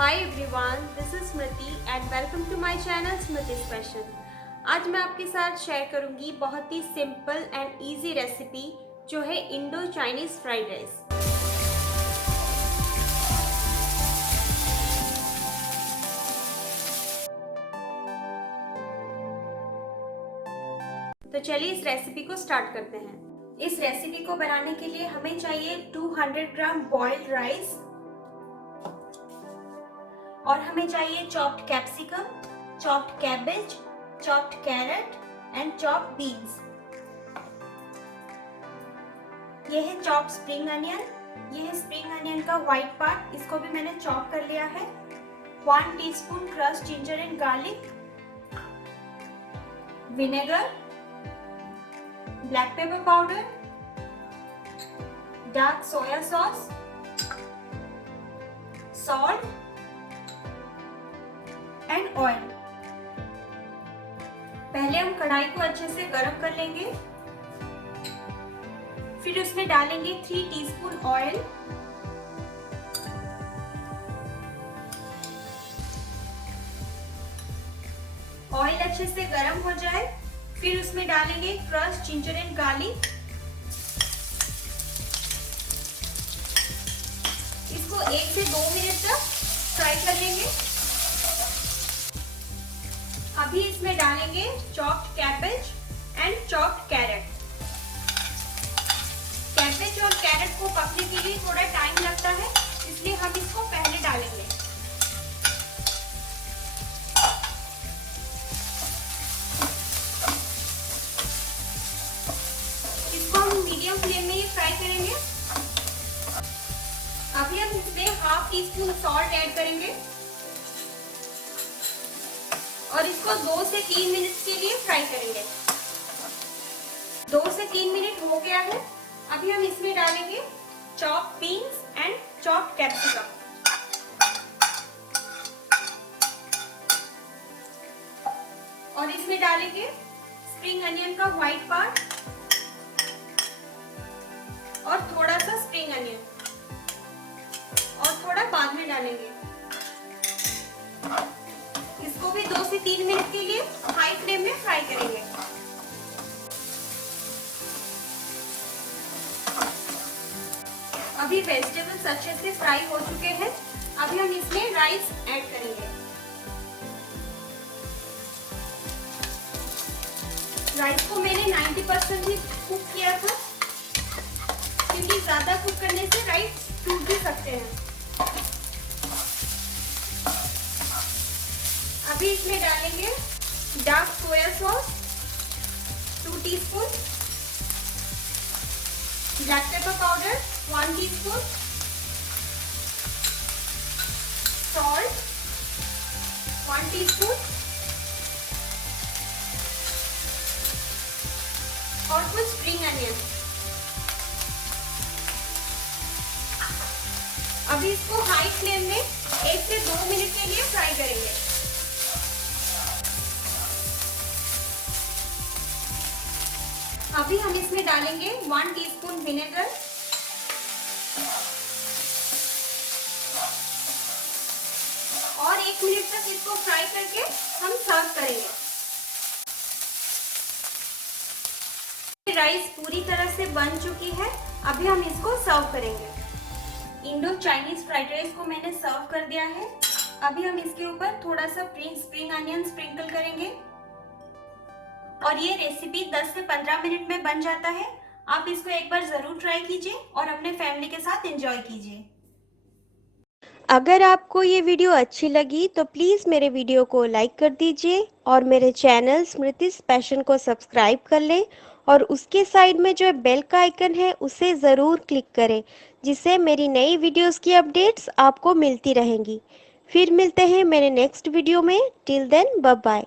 Hi everyone, this is Smriti and welcome to my channel Smriti special. आज मैं आपके साथ शेयर करूंगी बहुत ही सिंपल एंड इजी रेसिपी जो है इंडो चाइनीज फ्राइड राइस। तो चलिए इस रेसिपी को स्टार्ट करते हैं। इस रेसिपी को बनाने के लिए हमें चाहिए 200 ग्राम बॉइल्ड राइस और हमें चाहिए chopped capsicum, chopped cabbage, chopped carrot and chopped beans. ये है चॉप्ड स्प्रिंग अनियन। ये है स्प्रिंग अनियन का व्हाइट पार्ट, इसको भी मैंने चॉप कर लिया है। 1 teaspoon crushed ginger and garlic, vinegar, black pepper powder, dark soya sauce, salt and oil. पहले हम कढ़ाई को अच्छे से गर्म कर लेंगे, फिर उसमें डालेंगे 3 टीस्पून ऑयल। ऑयल अच्छे से गर्म हो जाए फिर उसमें डालेंगे क्रश्ड जिंजर एंड गार्लिक। इसको 1 से 2 मिनट तक फ्राई कर लेंगे। अभी इसमें डालेंगे chopped cabbage and chopped carrot. Cabbage और कैरेट को पकने के लिए थोड़ा टाइम लगता है, इसलिए हम इसको पहले डालेंगे। इसको हम मीडियम फ्लेम में ही फ्राई करेंगे। अभी हम इसमें half tea spoon salt add करेंगे और इसको 2 से 3 मिनट के लिए फ्राई करेंगे। 2 से 3 मिनट हो गया है। अभी हम इसमें डालेंगे chopped beans and chopped capsicum. और इसमें डालेंगे स्प्रिंग अनियन का व्हाइट पार्ट और थोड़ा सा स्प्रिंग अनियन और थोड़ा बाद में डालेंगे। इसको भी 2 से 3 मिनट के लिए हाई फ्लेम में फ्राई करेंगे। अभी वेजिटेबल्स अच्छे से फ्राई हो चुके हैं। अभी हम इसमें राइस ऐड करेंगे। राइस को मैंने 90% ही कुक किया था, क्योंकि ज्यादा कुक करने से राइस टूट भी सकते हैं। अभी इसमें डालेंगे dark soya sauce 2 teaspoon, black pepper powder 1 teaspoon, salt 1 teaspoon और कुछ स्प्रिंग अनियन। अभी इसको हाई फ्लेम में 1 से 2 मिनट के लिए फ्राई करेंगे। अभी हम इसमें डालेंगे 1 टीस्पून विनेगर और 1 मिनट तक इसको फ्राई करके हम सर्व करेंगे। राइस पूरी तरह से बन चुकी है। अभी हम इसको सर्व करेंगे। इंडो चाइनीज फ्राइड राइस को मैंने सर्व कर दिया है। अभी हम इसके ऊपर थोड़ा सा स्प्रिंग अनियन स्प्रिंकल करेंगे और ये रेसिपी 10 से 15 मिनट में बन जाता है। आप इसको एक बार जरूर ट्राई कीजिए और अपने फैमिली के साथ एंजॉय कीजिए। अगर आपको ये वीडियो अच्छी लगी तो प्लीज़ मेरे वीडियो को लाइक कर दीजिए और मेरे चैनल स्मृति स्पेशल को सब्सक्राइब कर लें और उसके साइड में जो बेल का आइकन है उसे ज़रूर क्लिक करें, जिससे मेरी नई वीडियोस की अपडेट्स आपको मिलती रहेंगी। फिर मिलते हैं मेरे नेक्स्ट वीडियो में। Till then bye bye.